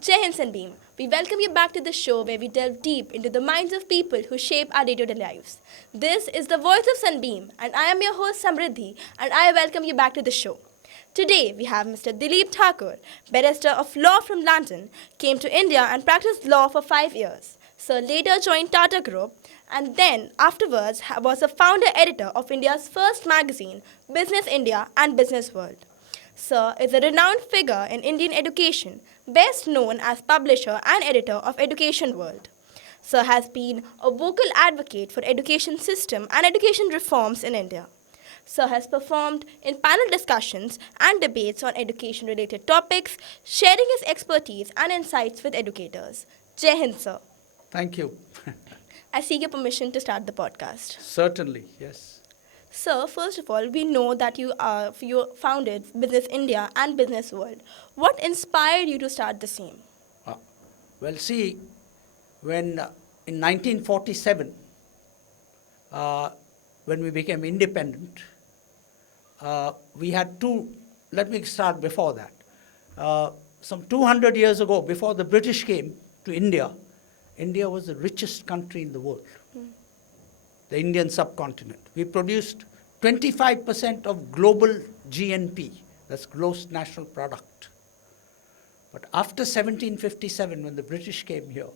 Jai Hind Sunbeam. We welcome you back to the show where we delve deep into the minds of people who shape our day-to-day lives. This is the voice of Sunbeam, and I am your host Samriddhi, and I welcome you back to the show. Today we have Mr. Dilip Thakore, barrister of law from London, came to India and practiced law for 5 years. Sir later joined Tata Group, and then afterwards was a founder editor of India's first magazine, Business India and Business World. Sir is a renowned figure in Indian education, best known as publisher and editor of Education World. Sir has been a vocal advocate for education system and education reforms in India. Sir has performed in panel discussions and debates on education related topics, sharing his expertise and insights with educators. Jai Hind, sir. Thank you. I seek your permission to start the podcast. Certainly, yes. Sir, first of all, we know that you founded Business India and Business World. What inspired you to start the same? Uh, well, see, when in 1947, when we became independent, we had two. Let me start before that. Some 200 years ago, before the British came to India, India was the richest country in the world. The Indian subcontinent. We produced 25% of global GNP, that's gross national product. But after 1757, when the British came here,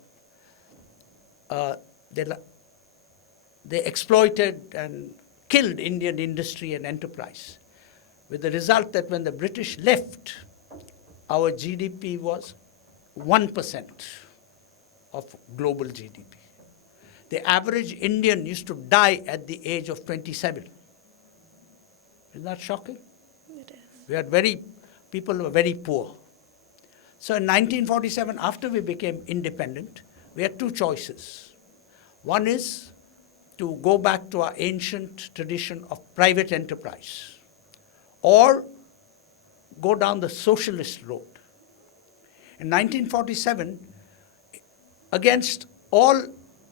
they exploited and killed Indian industry and enterprise, with the result that when the British left, our GDP was 1% of global GDP. The average Indian used to die at the age of 27. Isn't that shocking? It is. People were very poor. So in 1947, after we became independent, we had two choices. One is to go back to our ancient tradition of private enterprise, or go down the socialist road. In 1947, against all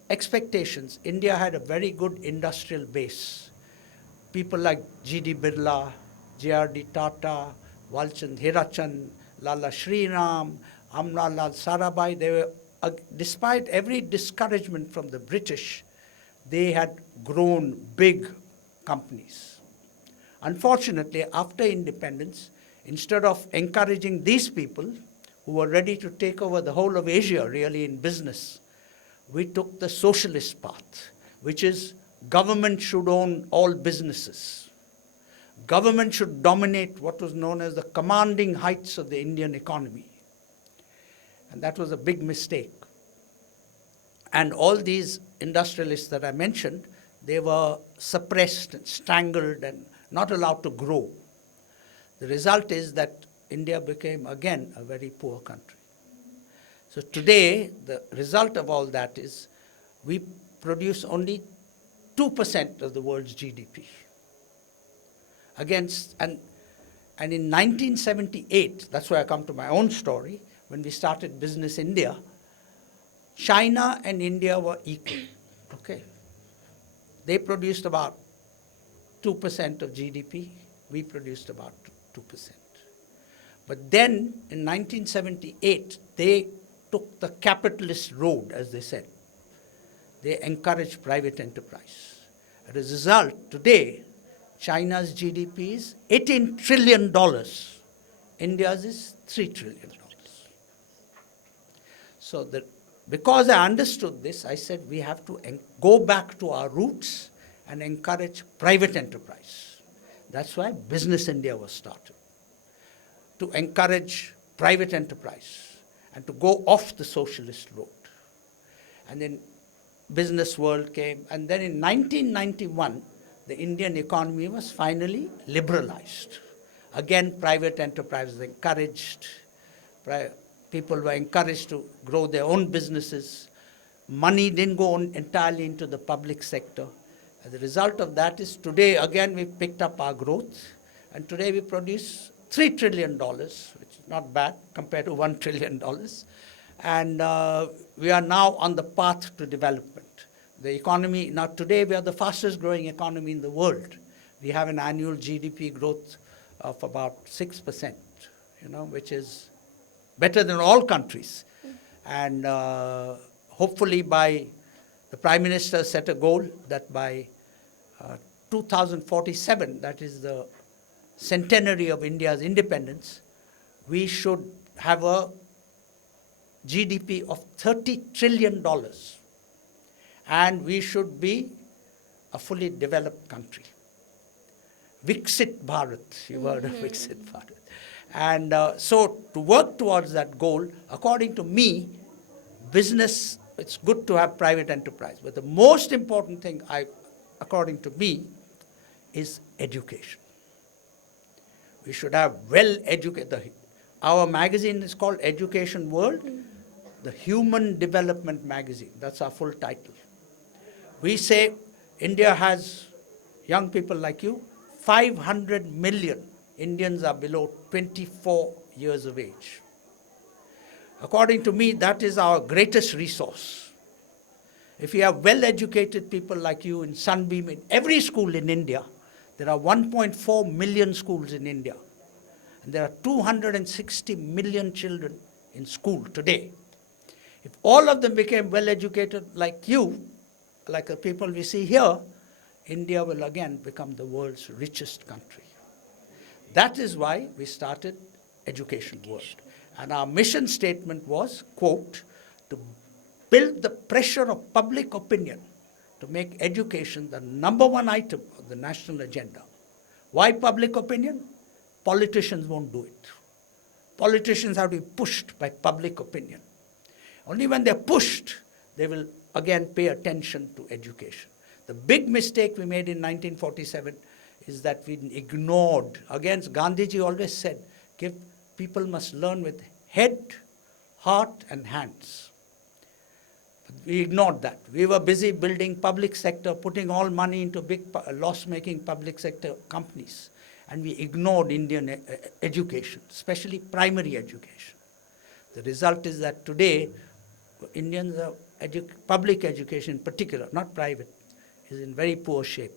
expectations, India had a very good industrial base. People like G.D. Birla, J.R.D. Tata, Walchand Hirachand, Lala Shriram, Amralal Sarabhai, they were, despite every discouragement from the British, they had grown big companies. Unfortunately, after independence, instead of encouraging these people who were ready to take over the whole of Asia, really, in business, we took the socialist path, which is government should own all businesses. Government should dominate what was known as the commanding heights of the Indian economy. And that was a big mistake. And all these industrialists that I mentioned, they were suppressed and strangled and not allowed to grow. The result is that India became, again, a very poor country. So today, the result of all that is we produce only 2% of the world's GDP. And in 1978, that's where I come to my own story, when we started Business India, China and India were equal. Okay? They produced about 2% of GDP. We produced about 2%. But then, in 1978, they took the capitalist road, as they said. They encouraged private enterprise. As a result, today, China's GDP is $18 trillion. India's is $3 trillion. So because I understood this, I said we have to go back to our roots and encourage private enterprise. That's why Business India was started, to encourage private enterprise and to go off the socialist road. And then Business World came, and then in 1991, the Indian economy was finally liberalized. Again, private enterprise was encouraged. People were encouraged to grow their own businesses. Money didn't go entirely into the public sector. As a result of that is today, again, we've picked up our growth. And today we produce $3 trillion, which is not bad compared to $1 trillion. And we are now on the path to development. The economy, now today we are the fastest growing economy in the world. We have an annual GDP growth of about 6%, which is better than all countries. And hopefully the Prime Minister set a goal that by 2047, that is the centenary of India's independence, we should have a GDP of $30 trillion. And we should be a fully developed country. Viksit Bharat, you've heard of Viksit Bharat. And so to work towards that goal, according to me, business, it's good to have private enterprise. But the most important thing, according to me, is education. We should have well-educated. Our magazine is called Education World, the Human Development Magazine. That's our full title. We say India has young people like you. 500 million Indians are below 24 years of age. According to me, that is our greatest resource. If you have well-educated people like you in Sunbeam, in every school in India, there are 1.4 million schools in India. And there are 260 million children in school today. If all of them became well-educated like you, like the people we see here, India will again become the world's richest country. That is why we started Education World. And our mission statement was, quote, to build the pressure of public opinion to make education the #1 item of the national agenda. Why public opinion? Politicians won't do it. Politicians have to be pushed by public opinion. Only when they're pushed, they will again pay attention to education. The big mistake we made in 1947 is that we ignored, again, Gandhiji always said, people must learn with head, heart, and hands. But we ignored that. We were busy building public sector, putting all money into big loss-making public sector companies. And we ignored Indian education, especially primary education. The result is that today, Indians are public education in particular, not private, is in very poor shape.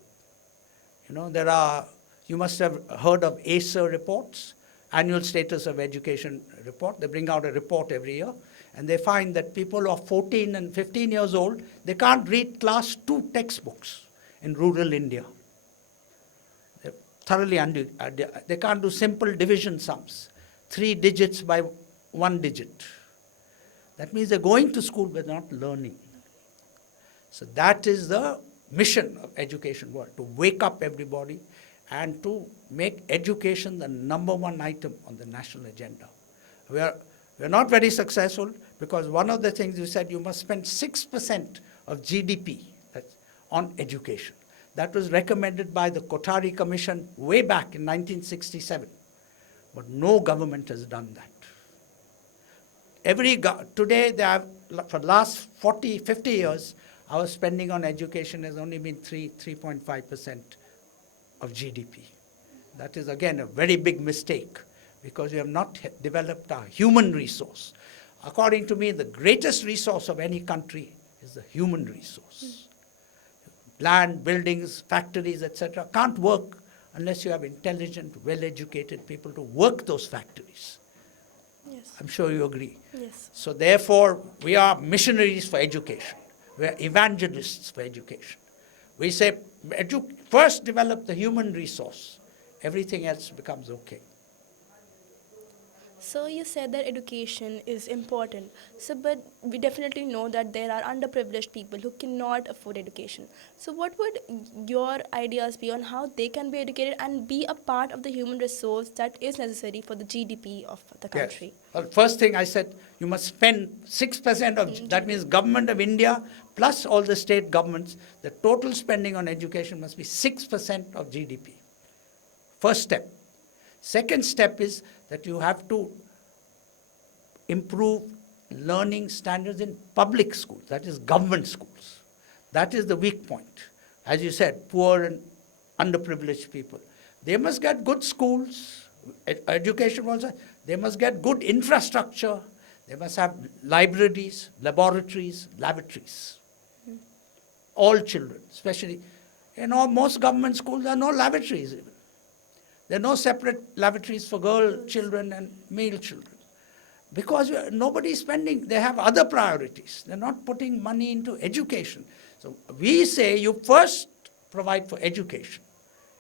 You know, you must have heard of ACER reports, Annual Status of Education report. They bring out a report every year, and they find that people who are 14 and 15 years old, they can't read class 2 textbooks in rural India. They're thoroughly they can't do simple division sums, 3 digits by 1 digit. That means they're going to school but not learning. So that is the mission of Education World, to wake up everybody and to make education the #1 item on the national agenda. We're not very successful because one of the things you said, you must spend 6% of GDP on education. That was recommended by the Kothari Commission way back in 1967. But no government has done that. Today, for the last 40, 50 years, our spending on education has only been 3.5% of GDP. That is, again, a very big mistake because we have not developed our human resource. According to me, the greatest resource of any country is the human resource. Land, buildings, factories, etc. can't work unless you have intelligent, well-educated people to work those factories. Yes. I'm sure you agree. Yes. So therefore, we are missionaries for education. We are evangelists for education. We say, first develop the human resource. Everything else becomes okay. So you said that education is important. But we definitely know that there are underprivileged people who cannot afford education. So what would your ideas be on how they can be educated and be a part of the human resource that is necessary for the GDP of the country? Yes. Well, first thing I said, you must spend 6% of, that means government of India plus all the state governments, the total spending on education must be 6% of GDP. First step. Second step is that you have to improve learning standards in public schools, that is government schools. That is the weak point. As you said, poor and underprivileged people. They must get good schools, education also. They must get good infrastructure. They must have libraries, laboratories, lavatories. All children, especially, most government schools, there are no lavatories even. There are no separate lavatories for girl children and male children. Because nobody is spending, they have other priorities. They're not putting money into education. So we say you first provide for education.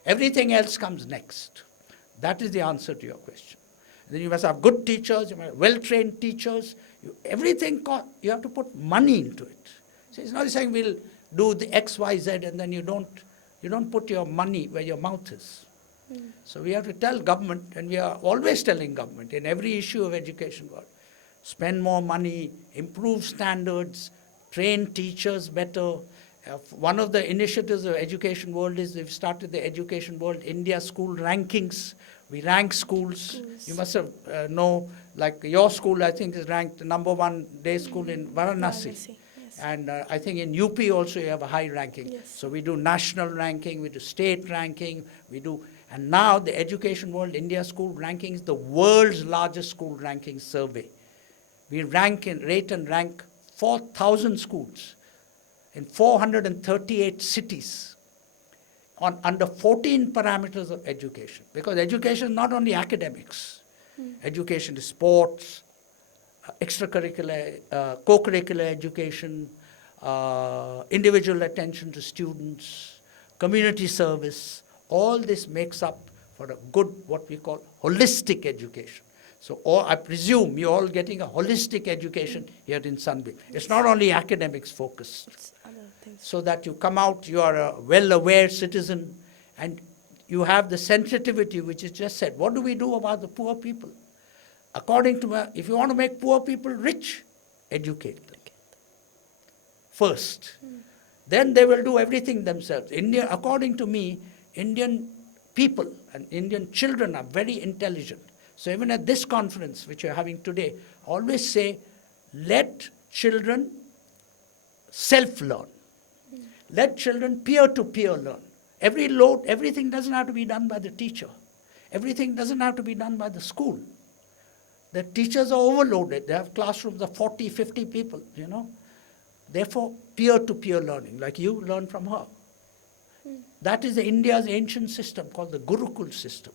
Everything else comes next. That is the answer to your question. Then you must have good teachers, you must have well-trained teachers. You have to put money into it. So it's not saying we'll do the X, Y, Z and then you don't put your money where your mouth is. So we have to tell government, and we are always telling government in every issue of education, spend more money, improve standards, train teachers better. One of the initiatives of Education World is we've started the Education World India School Rankings. We rank schools. You must have know, like your school, I think, is ranked the #1 day school in Varanasi. Yes. And I think in UP also you have a high ranking. Yes. So we do national ranking, we do state ranking, and now the Education World India School Ranking is the world's largest school ranking survey. We rate and rank 4,000 schools in 438 cities under 14 parameters of education. Because education is not only academics. Education is sports, extracurricular, co-curricular education, individual attention to students, community service. All this makes up for a good, what we call holistic education. So I presume you're all getting a holistic education here in Sunbeam. It's not only academics focused. It's other things. So that you come out, you are a well-aware citizen, and you have the sensitivity which is just said. What do we do about the poor people? According to if you want to make poor people rich, educate them first. Then they will do everything themselves. According to me, Indian people and Indian children are very intelligent. So even at this conference, which you're having today, I always say, let children self-learn. Let children peer-to-peer learn. Everything doesn't have to be done by the teacher. Everything doesn't have to be done by the school. The teachers are overloaded. They have classrooms of 40, 50 people, Therefore, peer-to-peer learning, like you learn from her. That is India's ancient system called the Gurukul system,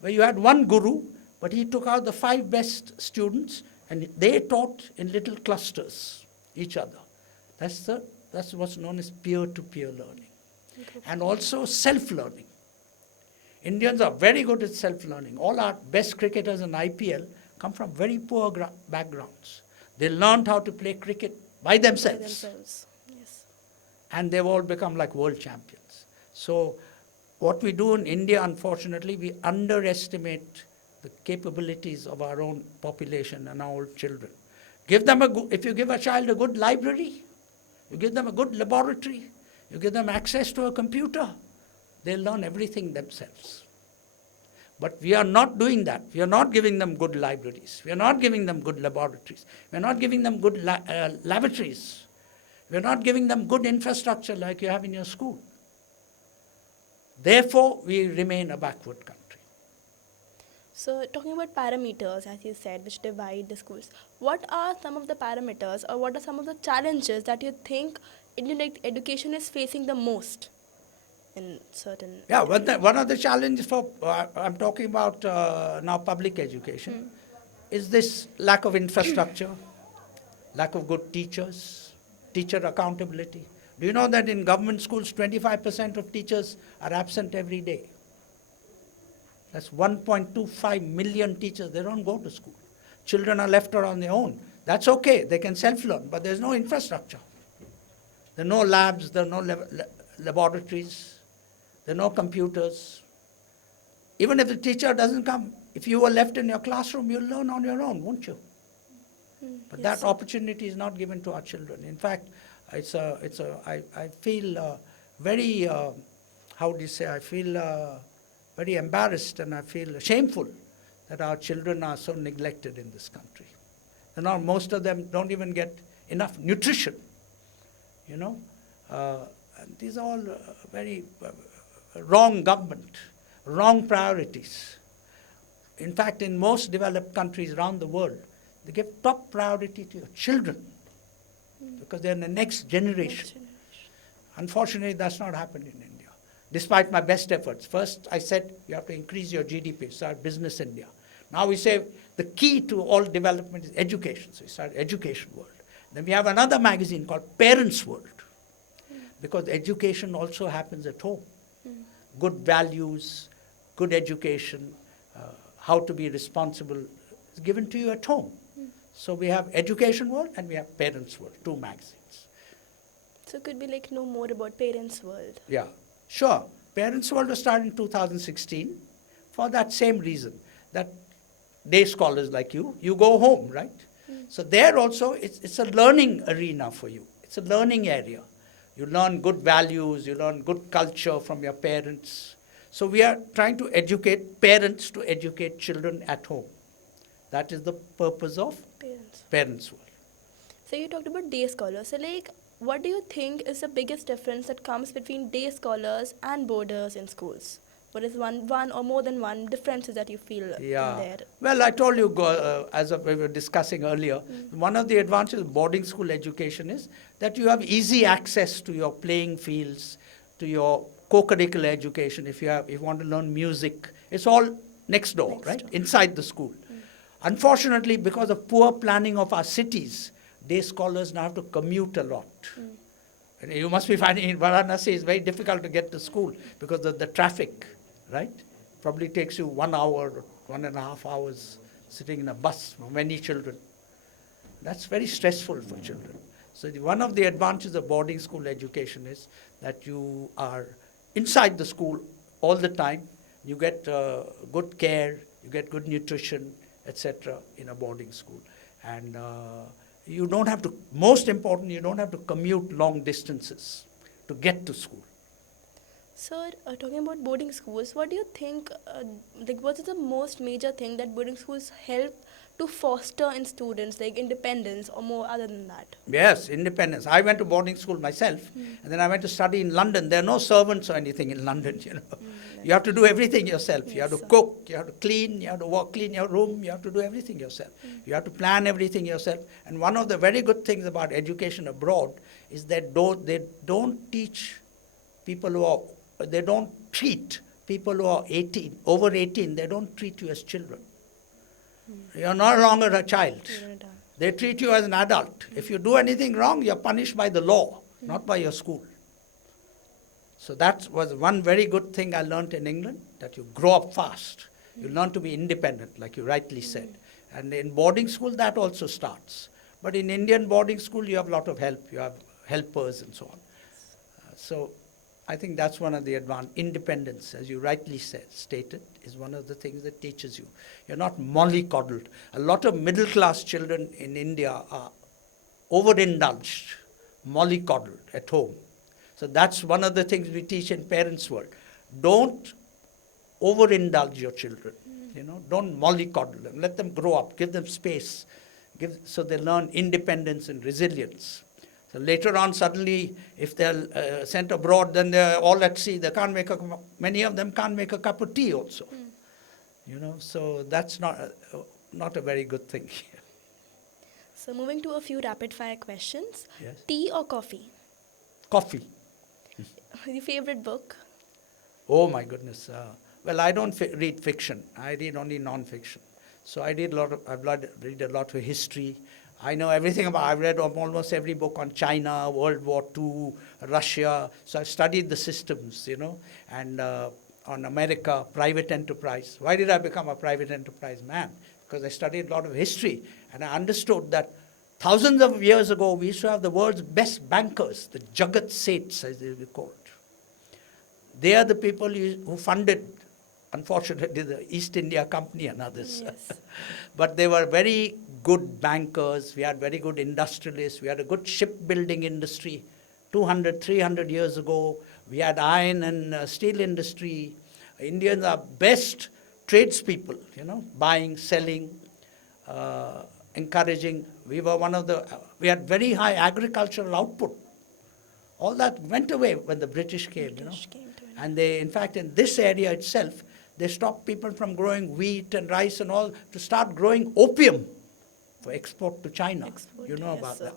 where you had one guru, but he took out the 5 best students and they taught in little clusters each other. That's what's known as peer-to-peer learning. And also self-learning. Indians are very good at self-learning. All our best cricketers in IPL come from very poor backgrounds. They learned how to play cricket by themselves. Yes. And they've all become like world champions. So what we do in India, unfortunately, we underestimate the capabilities of our own population and our own children. If you give a child a good library, you give them a good laboratory, you give them access to a computer, they'll learn everything themselves. But we are not doing that. We are not giving them good libraries. We are not giving them good laboratories. We are not giving them good lavatories. We are not giving them good infrastructure like you have in your school. Therefore, we remain a backward country. So talking about parameters, as you said, which divide the schools, what are some of the parameters or what are some of the challenges that you think Indian education is facing the most in certain... Yeah, one of the challenges I'm talking about now public education, is this lack of infrastructure, lack of good teachers, teacher accountability. Do you know that in government schools, 25% of teachers are absent every day? That's 1.25 million teachers. They don't go to school. Children are left on their own. That's okay. They can self-learn, but there's no infrastructure. There are no labs. There are no laboratories. There are no computers. Even if the teacher doesn't come, if you were left in your classroom, you'll learn on your own, won't you? But yes. that opportunity is not given to our children. In fact, I feel very, how do you say, I feel very embarrassed and I feel shameful that our children are so neglected in this country. Most of them don't even get enough nutrition, And these are all very wrong government, wrong priorities. In fact, in most developed countries around the world, they give top priority to your children because they're the next generation. Unfortunately, that's not happened in India. Despite my best efforts. First, I said you have to increase your GDP, start Business India. Now we say the key to all development is education. So we started Education World. Then we have another magazine called Parents World, because education also happens at home. Good values, good education, how to be responsible is given to you at home. So we have Education World and we have Parents World, two magazines. So could we like know more about Parents World? Yeah, sure. Parents World was started in 2016 for that same reason, that day scholars like you go home, right? So there also, it's a learning arena for you. It's a learning area. You learn good values, you learn good culture from your parents. So we are trying to educate parents to educate children at home. That is the purpose of Parents World. So you talked about day scholars. So like, what do you think is the biggest difference that comes between day scholars and boarders in schools? What is one or more than one differences that you feel in there? Well, I told you, as we were discussing earlier, one of the advantages of boarding school education is that you have easy access to your playing fields, to your co-curricular education. If you want to learn music, it's all next door, right? Inside the school. Unfortunately, because of poor planning of our cities, day scholars now have to commute a lot. And you must be finding in Varanasi it's very difficult to get to school because of the traffic, right? Probably takes you 1 hour, 1.5 hours sitting in a bus for many children. That's very stressful for children. So one of the advantages of boarding school education is that you are inside the school all the time. You get good care, you get good nutrition, etc. in a boarding school. And you don't have to, most important, you don't have to commute long distances to get to school. Sir, talking about boarding schools, what do you think, what is the most major thing that boarding schools help to foster in students, like independence or more other than that? Yes, independence. I went to boarding school myself, and then I went to study in London. There are no servants or anything in London, you know. You have to do everything yourself. Yes, you have to sir. cook, you have to clean, you have to clean your room, you have to do everything yourself. You have to plan everything yourself. And one of the very good things about education abroad is that they don't teach people who are, they don't treat people who are 18, over 18, they don't treat you as children. You're no longer a child. They treat you as an adult. If you do anything wrong, you're punished by the law, not by your school. So that was one very good thing I learned in England, that you grow up fast. You learn to be independent, like you rightly said. And in boarding school, that also starts. But in Indian boarding school, you have a lot of help. You have helpers and so on. So I think that's one of the advantages. Independence, as you rightly stated, is one of the things that teaches you. You're not mollycoddled. A lot of middle-class children in India are overindulged, mollycoddled at home. So that's one of the things we teach in Parents World. Don't overindulge your children. You know, don't mollycoddle them. Let them grow up. Give them space. So they learn independence and resilience. So later on, suddenly, if they're sent abroad, then they're all at sea. They can't make many of them can't make a cup of tea also. You know, so that's not a very good thing. So moving to a few rapid-fire questions. Yes. Tea or coffee? Coffee. Your favorite book? Oh my goodness. Well, I don't read fiction. I read only non-fiction. So I read read a lot of history. I know everything about, I've read almost every book on China, World War II, Russia. So I've studied the systems, you know, and on America, private enterprise. Why did I become a private enterprise man? Because I studied a lot of history, and I understood that thousands of years ago, we used to have the world's best bankers, the Jagat Seths, as they were called. They are the people who funded, unfortunately, the East India Company and others. Yes. But they were very good bankers. We had very good industrialists. We had a good shipbuilding industry. 200, 300 years ago, we had iron and steel industry. Indians are best tradespeople, you know, buying, selling, encouraging. We were we had very high agricultural output. All that went away when the British came, you know. And they, in fact, in this area itself, they stopped people from growing wheat and rice and all to start growing opium for export to China. You know about that.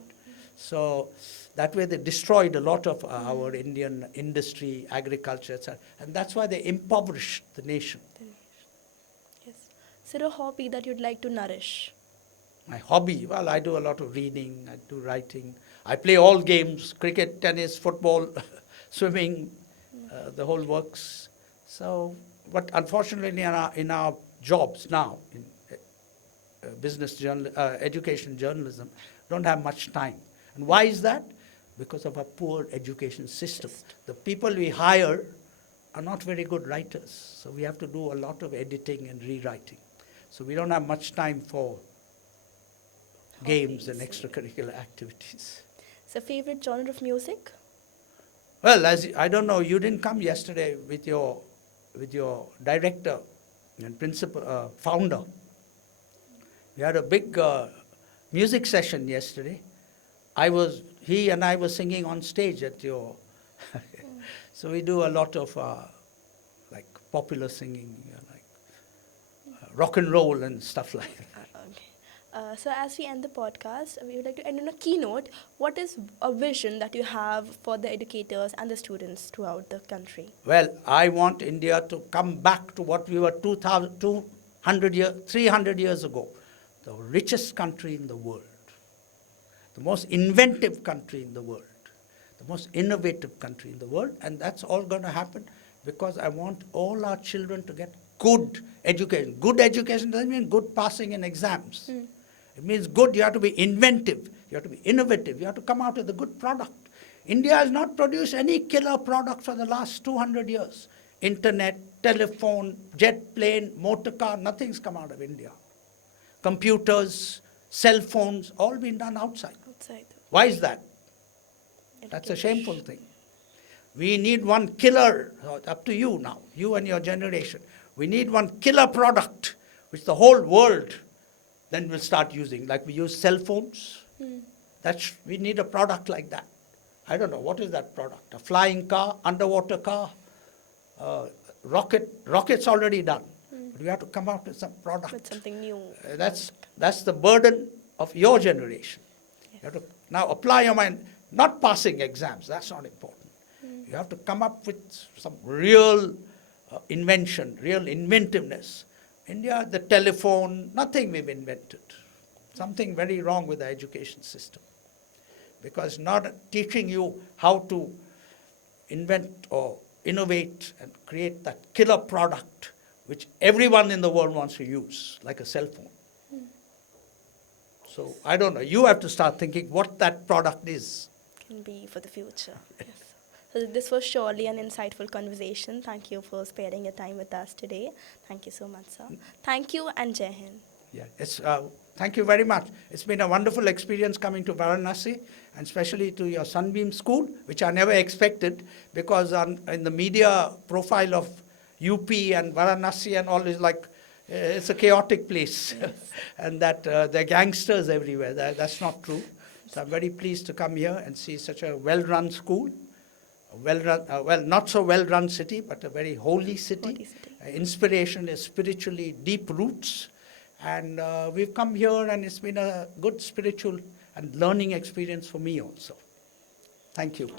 So that way they destroyed a lot of our Indian industry, agriculture, etc. And that's why they impoverished the nation. Yes. Is there a hobby that you'd like to nourish? My hobby, well, I do a lot of reading, I do writing. I play all games, cricket, tennis, football, swimming, the whole works. So, but unfortunately in our jobs now, in education journalism, don't have much time. And why is that? Because of a poor education system. The people we hire are not very good writers. So we have to do a lot of editing and rewriting. So we don't have much time for games and extracurricular activities. So, favorite genre of music? Well, I don't know, you didn't come yesterday with your director and principal, founder. We had a big music session yesterday. He and I were singing on stage at your. So we do a lot of like popular singing, like rock and roll and stuff like that. Okay. So as we end the podcast, we would like to end on a keynote. What is a vision that you have for the educators and the students throughout the country? Well, I want India to come back to what we were 300 years ago. The richest country in the world. The most inventive country in the world. The most innovative country in the world. And that's all going to happen because I want all our children to get good education. Good education doesn't mean good passing in exams. It means good, you have to be inventive, you have to be innovative, you have to come out with a good product. India has not produced any killer product for the last 200 years. Internet, telephone, jet plane, motor car, nothing's come out of India. Computers, cell phones, all been done outside. Why is that? That's a shameful thing. We need one killer, up to you now, you and your generation. We need one killer product which the whole world then will start using. Like we use cell phones. We need a product like that. I don't know, what is that product? A flying car, underwater car, rocket's already done. But we have to come out with some product. With something new. That's the burden of your generation. Yes. You have to now apply your mind, not passing exams, that's not important. You have to come up with some real invention, real inventiveness. India, the telephone, nothing we've invented. Something very wrong with the education system. Because not teaching you how to invent or innovate and create that killer product which everyone in the world wants to use, like a cell phone. So, I don't know, you have to start thinking what that product is. Can be for the future. Yes. So this was surely an insightful conversation. Thank you for sparing your time with us today. Thank you so much, sir. Thank you and Jai Hind. Yeah, thank you very much. It's been a wonderful experience coming to Varanasi, and especially to your Sunbeam school, which I never expected, because in the media profile of UP and Varanasi and all is like, it's a chaotic place. Yes. And that there are gangsters everywhere. That's not true. So I'm very pleased to come here and see such a well-run school. Well, not so well-run city, but a very holy city. Inspiration is spiritually deep roots. And we've come here and it's been a good spiritual and learning experience for me also. Thank you.